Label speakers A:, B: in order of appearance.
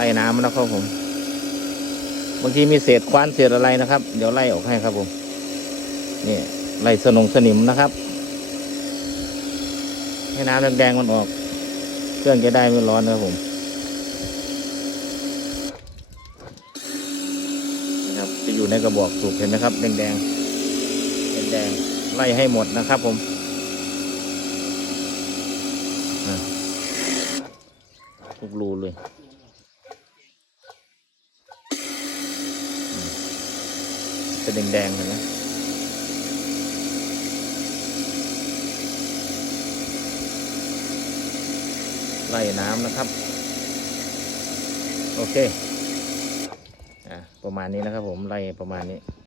A: ไล่น้ำนะครับผม บางทีมีเศษคว้านเศษอะไรนะครับ เดี๋ยวไล่ออกให้ครับผม นี่ไล่สนงสนิมนะครับ ให้น้ำแดงๆมันออก เครื่องจะได้ไม่ร้อนนะครับผมนะครับจะอยู่ในกระบอกสูบเห็นไหมครับแดงๆแดงๆไล่ให้หมดนะครับผมทุกรูเลยอืม เป็นแดงๆเห็นไหมไล่น้ำนะครับ โอเค อะประมาณนี้นะครับผมไล่ประมาณนี้